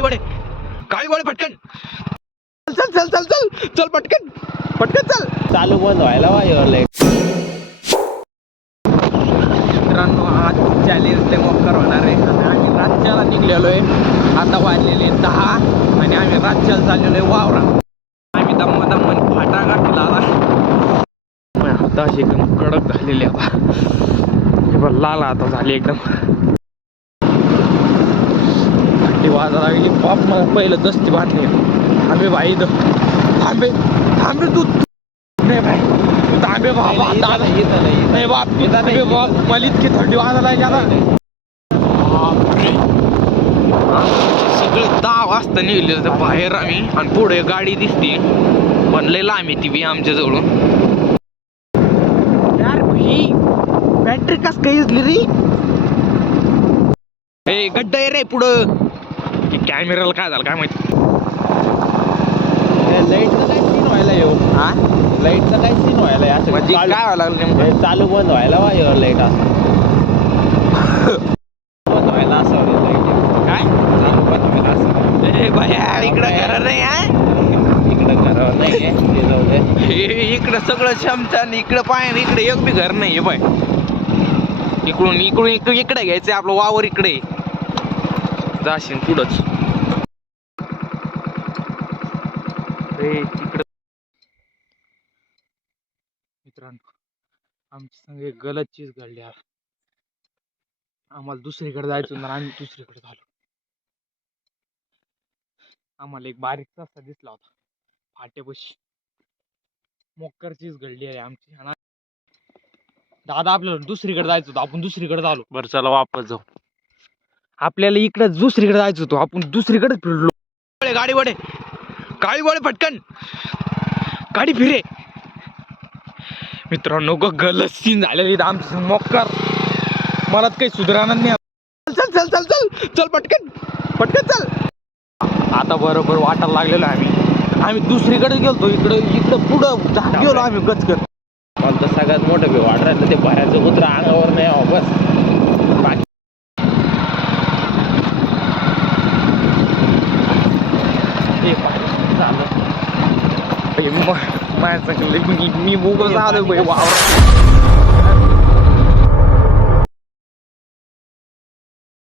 गाडी वडे पटकन चल चल चल चल चल पटकन चल. चालू बंद व्हायला पाहिजे. मित्रांनो आज चॅलेंज मोकर होणार आहे आणि आम्ही राज्याला निघलेलो आहे. आता वाजलेले 10 आणि आम्ही राज्याला चाललेलो आहे वावरा. आम्ही दम्मा फाटा गाठला आता अशी एकदम कडक झालेली आता लाल आता झाली एकदम थंडी वाजा लागली. पाप मग पहिलं दस्ती बांधली आम्ही भाई थांबे तू नाही भाई तांबे बाबा नाही बाप तांबे बाप मला इतकी थंडी वाजायला आता सगळे 10 वाजता निघले होते बाहेर आम्ही आणि पुढे गाडी दिसते पण लय लांब येते बी आमच्या जवळून. यार भाई बॅटरी कस काही असली रे. ए गड्डा आहे रे पुढं. कॅमेराला काय झालं काय माहिती. लाईटचा काय सीन व्हायला येऊ. हा लाईटचा काय सीन व्हायला असं म्हणजे काय व्हायला लागलं नेमकं. चालू बंद व्हायला पाहिजे लाईट असं बंद व्हायला असावं लाईट. काय चालू बंद व्हायला असं. ए बाया इकडं घर नाही आहे. इकडं घरावर नाही आहे ते जाऊ दे. इकडं सगळं क्षमता आणि इकडं पाय इकडे एक बी घर नाही बाय. इकडून इकडे घ्यायचंय आपलं वावर इकडे जाशील पुढंच. इकडं मित्रांनो आमची संग गलत चीज घडली. आम्हाला दुसरीकडे जायचं होतं आम्ही दुसरीकडे झालो. आम्हाला एक बारीकचा असा दिसला होता फाट्यापाशी. मोक्कर चीज घडली आहे आमची. दादा आपल्याला दुसरीकडे जायचं होतं आपण दुसरीकडे झालो. बरं चला वापस जाऊ. आपल्याला इकडे दुसरीकडे जायचं होतं आपण दुसरीकडे फिरलो. गाडी वडे पटकन गाडी फिरे. मित्रांनो गलत सीन झालेली आमचं मोक्कर. मला काही सुधारणार नाही. चल चल चल चल चल पटकन चल. आता बरोबर वाटायला लागलेलो आम्ही दुसरीकडे गेलतो. इकडं पुढं गेलो आम्ही गचकत. मला तर सगळ्यात मोठं बी वाट राहिलं ते बाहेरचं कुत्रा अंगावर नाही आहो बस. बाकी झालं माझ्या मी मोकळं झालो वावर.